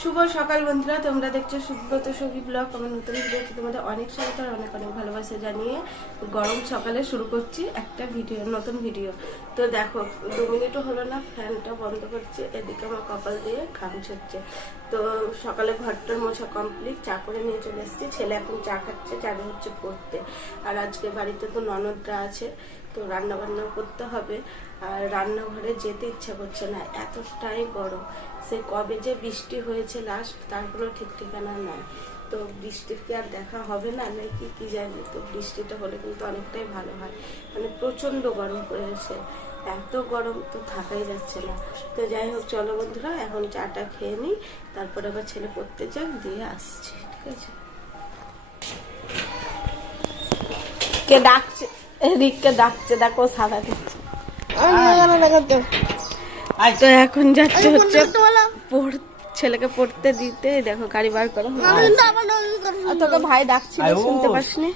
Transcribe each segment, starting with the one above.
শুভ সকাল বন্ধুরা, তোমরা দেখছ সুব্রত সখী ব্লগ, আমার নতুন ভিডিওতে তোমাদের অনেক স্বাগত আর অনেক অনেক ভালোবাসা জানিয়ে গরম সকালে শুরু করছি একটা ভিডিও, নতুন ভিডিও। তো দেখো, দু মিনিটও হলো না, ফ্যানটা বন্ধ করছে, এদিকে আমার কপাল দিয়ে ঘাম ছচ্ছে তো সকালে ঘরটার মোছা কমপ্লিট চা করে নিয়ে চলে এসেছি। ছেলে এখন চা খাচ্ছে যাবে হচ্ছে পড়তে। আর আজকে বাড়িতে তো ননদরা আছে তো রান্না বান্না করতে হবে। আর রান্নাঘরে যেতে ইচ্ছা করছে না, এতটাই গরম। সে কবে যে বৃষ্টি হয়েছে লাস্ট তার কোনো ঠিক ঠিকানা নাই। তো বৃষ্টির কি আর দেখা হবে না? নাকি কি জানি? তো বৃষ্টিটা হলে কিন্তু অনেকটাই ভালো হয়। মানে প্রচণ্ড গরম পড়েছে। এত গরম তো থাকাই যাচ্ছে না। তো যাই হোক, চলো বন্ধুরা, এখন চাটা খেয়ে নিই। তারপরে আবার ছেলে পড়তে যাক, দিয়ে আসছি, ঠিক আছে? কে ডাকছে? রিককে ডাকছে দেখো সাদা দিচ্ছে তো এখন যাচ্ছে হচ্ছে পড়- ছেলেকে পড়তে দিতে দেখো গাড়ি বার করো। তোকে ভাই ডাকছিল শুনতে পাসনি?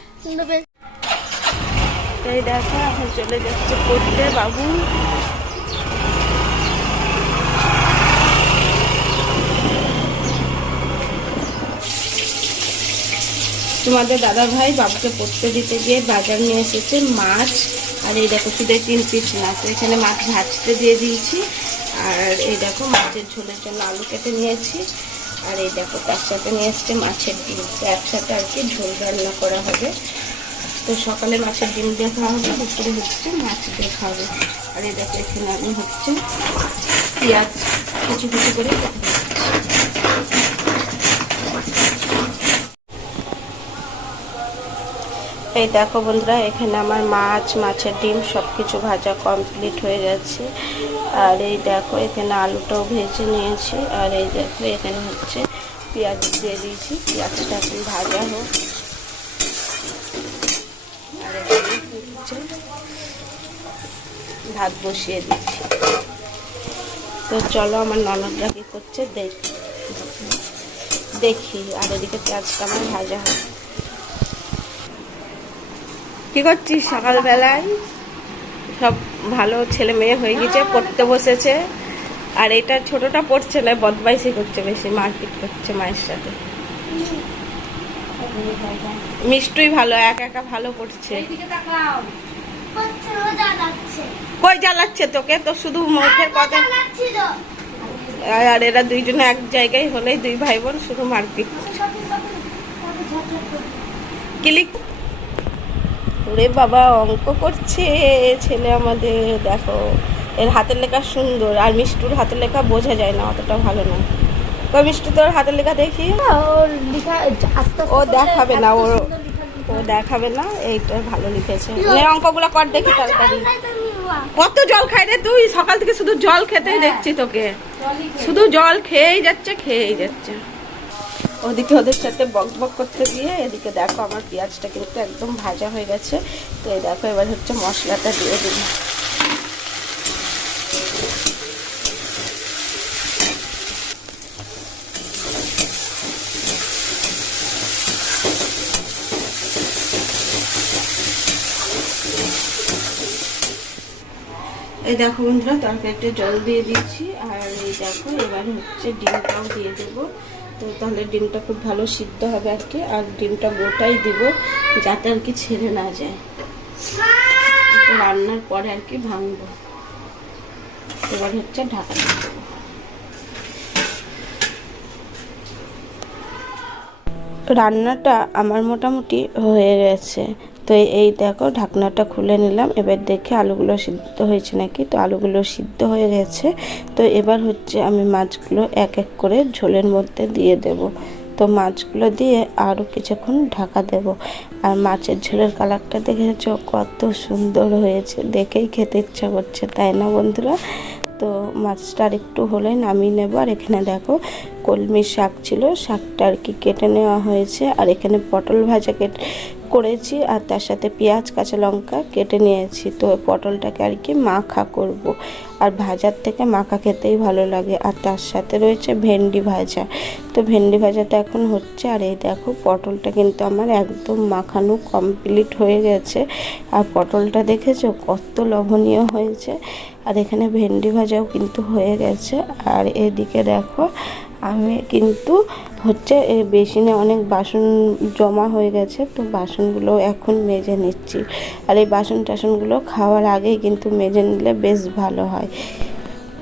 এই দেখো এখন চলে যাচ্ছে পড়তে বাবু। তোমাদের দাদা ভাই বাবুকে পড়তে দিতে গিয়ে বাজার নিয়ে এসেছে মাছ। আর এই দেখো শুধু তিন পিস মাছ। এখানে মাছ ভাজতে দিয়ে দিয়েছি। আর এই দেখো মাছের ঝোলের জন্য আলু কেটে নিয়েছি। আর এই দেখো তার সাথে নিয়ে এসছে মাছের ডিম। তো একসাথে আর কি ঝোল রান্না করা হবে। তো সকালে মাছের ডিম দিয়ে খাওয়া হবে, দুপুরে হচ্ছে মাছ দিয়ে খাওয়াবে আর এই দেখো এখানে আমি হচ্ছে পেঁয়াজ কিছু কিছু করে কেটে নিচ্ছি। এই দেখো বন্ধুরা, এখানে আমার মাছ, মাছের ডিম সব কিছু ভাজা কমপ্লিট হয়ে যাচ্ছে। আর এই দেখো, এখানে আলুটাও ভেজে নিয়েছি। আর এই দেখো, এখানে হচ্ছে পেঁয়াজ দিয়ে দিয়েছি। পেঁয়াজটা এখন ভাজা হোক। আর ভাত বসিয়ে দিচ্ছি। তো চলো, আমার ননদরা কি করছে দেখ দেখি। আর এদিকে পেঁয়াজটা আমার ভাজা হোক কি করছিস সকালবেলায়? সব ভালো ছেলে মেয়ে হয়ে গেছে পড়তে বসেছে। আর এটা ছোটটা পড়ছে না বদমাইশি করছে বেশি মারপিট করছে মায়ের সাথে। মিষ্টুই ভালো একা একা ভালো পড়ছে। কই জ্বালাচ্ছে তোকে? তো শুধু মুখের কথা আর এরা দুইজনে এক জায়গায় হলেই দুই ভাই বোন শুধু মারপিট। ক্লিক ওরে বাবা অঙ্ক করছে ছেলে আমাদের দেখো। এর হাতের লেখা সুন্দর আর মিষ্টুর হাতের লেখা বোঝা যায় না অতটা ভালো না। তো মিষ্টু তোর হাতের লেখা দেখি? ও দেখাবে না ওর ও দেখাবে না এইটা ভালো লিখেছে। অঙ্কগুলো কর দেখি তাড়াতাড়ি। কত জল খাই রে তুই? সকাল থেকে শুধু জল খেতেই দেখছি তোকে। শুধু জল খেয়েই যাচ্ছে খেয়েই যাচ্ছে। ওদিকে ওদের সাথে বক বক করতে গিয়ে এদিকে দেখো আমার পেঁয়াজটা কিন্তু একদম ভাজা হয়ে গেছে। তো এই দেখো এবার হচ্ছে মশলাটা দিয়ে দিই। এই দেখো বন্ধুরা, তরকারিতে জল দিয়ে দিচ্ছি। আর এই দেখো এবার হচ্ছে ডিমটাও দিয়ে দেবো। তো তাহলে ডিমটা খুব ভালো সিদ্ধ হবে আর কি। আর ডিমটা গোটাই দিব যাতে আর কি ছেড়ে না যায়। রান্নার পরে আর কি ভাঙবো। এবার হচ্ছে ঢাকা রান্নাটা আমার মোটামুটি হয়ে গেছে। তো এই দেখো ঢাকনাটা খুলে নিলাম। এবার দেখে আলুগুলো সিদ্ধ হয়েছে নাকি? তো আলুগুলো সিদ্ধ হয়ে গেছে। তো এবার হচ্ছে আমি মাছগুলো এক এক করে ঝোলের মধ্যে দিয়ে দেব। তো মাছগুলো দিয়ে আরও কিছুক্ষণ ঢাকা দেব। আর মাছের ঝোলের কালারটা দেখেছ? কত সুন্দর হয়েছে। দেখেই খেতে ইচ্ছা করছে, তাই না বন্ধুরা? তো মাছটা আর একটু হলে নামিয়ে নেব। আর এখানে দেখো কলমি শাক ছিল, শাকটা আর কি কেটে নেওয়া হয়েছে। আর এখানে পটল ভাজা কেটে করেছি আর তার সাথে পেঁয়াজ, কাঁচা লঙ্কা কেটে নিয়েছি। তো পটলটাকে আর কি মাখা করব। আর ভাজার থেকে মাখা খেতেই ভালো লাগে। আর তার সাথে রয়েছে ভেন্ডি ভাজা। তো ভেন্ডি ভাজাটা এখন হচ্ছে আর এই দেখো পটলটা কিন্তু আমার একদম মাখানো কমপ্লিট হয়ে গেছে। আর পটলটা দেখেছ কত লবণীয় হয়েছে। আর এখানে ভেন্ডি ভাজাও কিন্তু কিন্তু হয়ে গেছে। আর এদিকে দেখো আমি কিন্তু হচ্ছে এই বেসিনে অনেক বাসন জমা হয়ে গেছে, তো বাসনগুলো এখন মেজে নিচ্ছি। আর এই বাসন টাসনগুলো খাওয়ার আগেই কিন্তু মেজে নিলে বেশ ভালো হয়।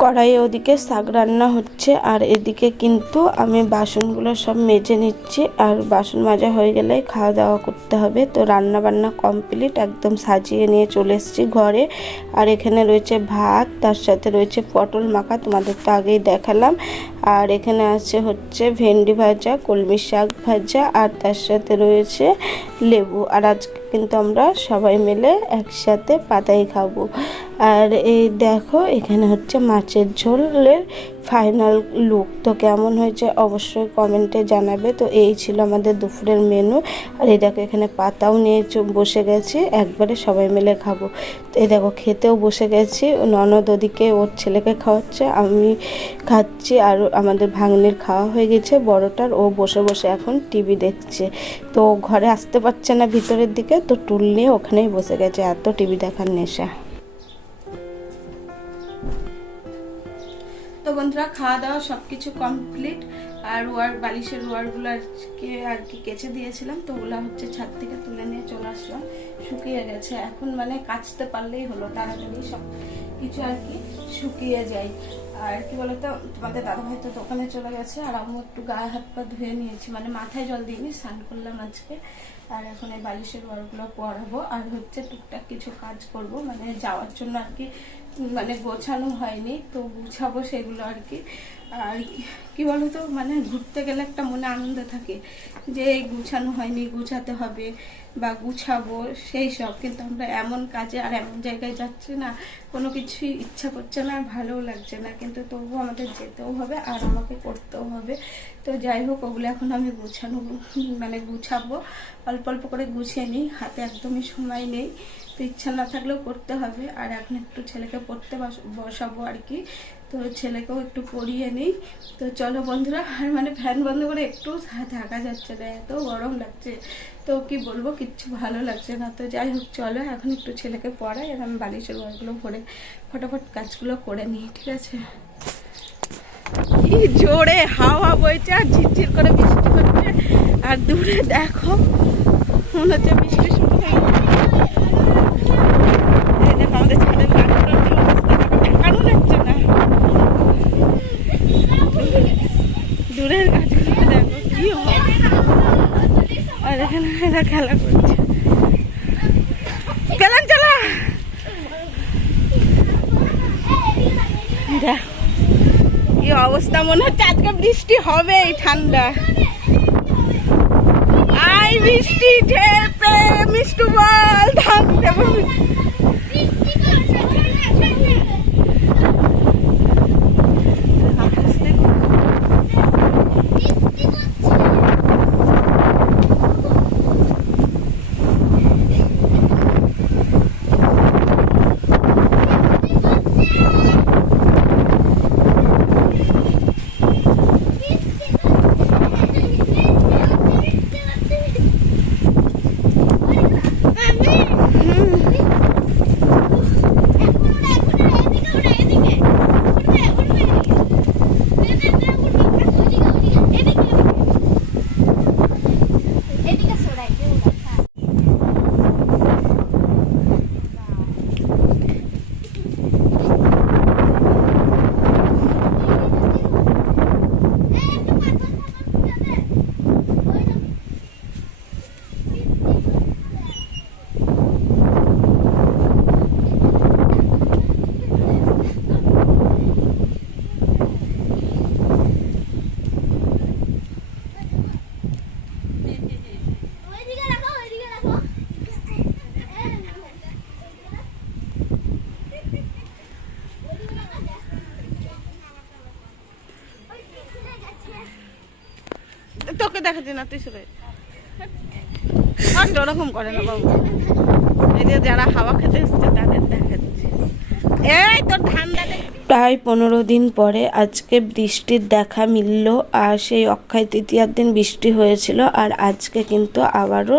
কড়াইয়ে ওদিকে শাক রান্না হচ্ছে, আর এদিকে কিন্তু আমি বাসনগুলো সব মেজে নিচ্ছি, আর বাসন মাজা হয়ে গেলে খাওয়া দাওয়া করতে হবে। তো রান্না বান্না কমপ্লিট, একদম সাজিয়ে নিয়ে চলে এসেছি ঘরে। আর এখানে রয়েছে ভাত, তার সাথে রয়েছে পটল মাখা, তোমাদের তো আগেই দেখালাম। আর এখানে আছে হচ্ছে ভেন্ডি ভাজা, কলমি শাক ভাজা, আর তার সাথে রয়েছে লেবু। আর আজকে কিন্তু আমরা সবাই মিলে একসাথে পাতাই খাব। আর এই দেখো এখানে হচ্ছে মাছের ঝোলের ফাইনাল লুক। তো কেমন হয়েছে অবশ্যই কমেন্টে জানাবে। তো এই ছিল আমাদের দুপুরের মেনু। আর এই দেখো, এখানে পাতাও নিয়ে বসে গেছি। একবারে সবাই মিলে খাব। তো এই দেখো, খেতেও বসে গেছি। ননদ ওদিকে ওর ছেলেকে খাওয়াচ্ছে, আমি খাচ্ছি। আর আমাদের ভাগ্নির খাওয়া হয়ে গেছে বড়টার। ও বসে বসে এখন টিভি দেখছে। তো ঘরে আসতে পারছে না ভিতরের দিকে। তো টুল নিয়ে ওখানেই বসে গেছে। এত টিভি দেখার নেশা। তো বন্ধুরা, খাওয়া দাওয়া সব কিছু কমপ্লিট আর ওয়ার বালিশের ওয়ারগুলো আজকে আর কি কেচে দিয়েছিলাম, তো ওগুলো হচ্ছে ছাদ থেকে তুলে নিয়ে চলে আসলাম। শুকিয়ে গেছে। এখন মানে কাচতে পারলেই হলো, তাড়াতাড়ি সব কিছু আর কি শুকিয়ে যায়। আর কি বলতো, তোমাদের দাদা ভাই তো দোকানে চলে গেছে, আর আমি একটু গায়ে হাত পা ধুয়ে নিয়েছি। মানে মাথায় জল দিইনি, স্নান করলাম আজকে। আর এখন এই বালিশের ওয়ারগুলো পরাবো। আর হচ্ছে টুকটাক কিছু কাজ করব মানে যাওয়ার জন্য আর কি মানে গোছানো হয়নি, তো গুছাবো সেগুলো আর কি। আর কি- বলতো মানে ঘুরতে গেলে একটা মনে আনন্দ থাকে যে গুছানো হয়নি, গুছাতে হবে বা গুছাবো সেই সব। কিন্তু আমরা এমন কাজে আর এমন জায়গায় যাচ্ছি না, কোনো কিছুই ইচ্ছা করছে না আর ভালোও লাগছে না। কিন্তু তবুও আমাদের যেতেও হবে আর আমাকে করতেও হবে। তো যাই হোক, ওগুলো এখন আমি গুছানো মানে গুছাবো। অল্প অল্প করে গুছিয়ে নিই, হাতে একদমই সময় নেই। তো ইচ্ছা না থাকলেও করতে হবে। আর এখন একটু ছেলেকে পড়তে বস- বসাবো আর কি। তো ছেলেকেও একটু পড়িয়ে নিই। তো চলো বন্ধুরা, আর মানে ফ্যান বন্ধ করে একটু থাকা যাচ্ছে না, এত গরম লাগছে। তো কি বলব, কিচ্ছু ভালো লাগছে না। তো যাই হোক, চলো এখন একটু ছেলেকে পড়াই, আর আমি বালিশের ঘরগুলো ভরে ফটাফট কাজগুলো করে নিই, ঠিক আছে? কি জোরে হাওয়া বইছে, আর ঝিরঝির করে বৃষ্টি হচ্ছে। আর দূরে দেখো, মনে হচ্ছে বৃষ্টি শুরু হয়ে গেছে। এই দেখো আমাদের ছাদের গাছগুলোর কি অবস্থা দেখো, দেখানো যাচ্ছে না দূরের গাছগুলো দেখো কি হয় আর এখানে চলো। কি অবস্থা, মনে হচ্ছে আজকে বৃষ্টি হবে ঠান্ডা। আই বৃষ্টি ঠেপে মিষ্টু বল, ধান দেবো। তোকে দেখাচ্ছি না, তুই আর ওরকম করে না বাবু। এই যে যারা হাওয়া খেতে এসছে, তাদের দেখাচ্ছে। এই তোর প্রায় পনেরো দিন পরে আজকে বৃষ্টির দেখা মিলল, আর সেই অক্ষয় তৃতীয়ার দিন বৃষ্টি হয়েছিল, আর আজকে কিন্তু আবারও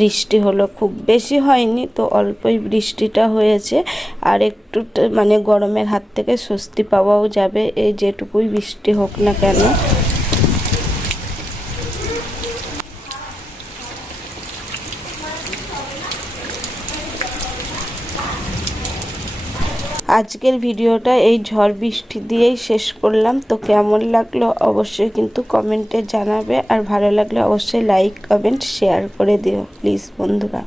বৃষ্টি হলো। খুব বেশি হয়নি, তো অল্পই বৃষ্টিটা হয়েছে, আর একটু মানে গরমের হাত থেকে স্বস্তি পাওয়াও যাবে। এই যেটুকুই বৃষ্টি হোক না কেন আজকের ভিডিওটা এই ঝড় বৃষ্টি দিয়েই শেষ করলাম। তো কেমন লাগল অবশ্যই কিন্তু কমেন্টে জানাবে। আর ভালো লাগলে অবশ্যই লাইক, কমেন্ট, শেয়ার করে দিও প্লিজ বন্ধুরা।